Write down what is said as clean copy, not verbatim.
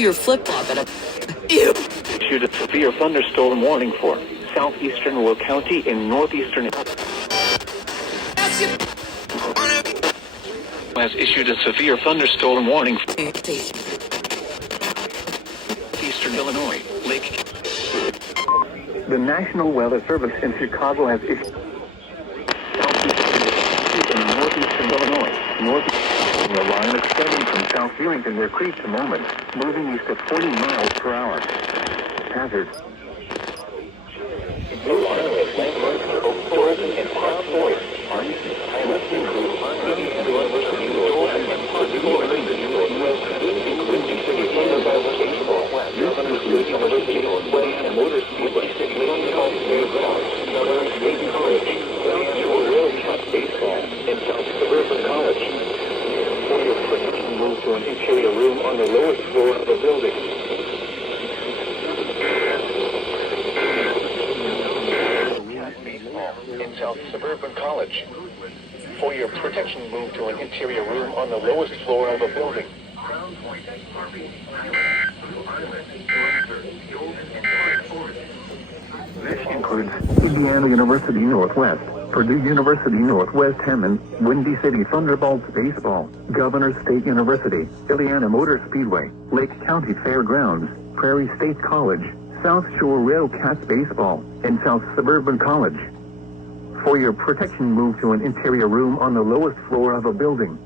your flip-flop at a... Ew. Issued a severe thunderstorm warning for southeastern Will County in northeastern... Has issued a severe thunderstorm warning for eastern Illinois, Lake... The National Weather Service in Chicago has issued southeastern in northeastern Illinois, northeastern. The line extending from South Wheelington near Creek to Moment, moving east at 40 miles per hour. Hazard. Move to an interior room on the lowest floor of the building. Baseball in South Suburban College. For your protection, move to an interior room on the lowest floor of a building. This includes Indiana University Northwest, Purdue University Northwest Hammond, Windy City Thunderbolts Baseball, Governors State University, Indiana Motor Speedway, Lake County Fairgrounds, Prairie State College, South Shore Railcats Baseball, and South Suburban College. For your protection, move to an interior room on the lowest floor of a building.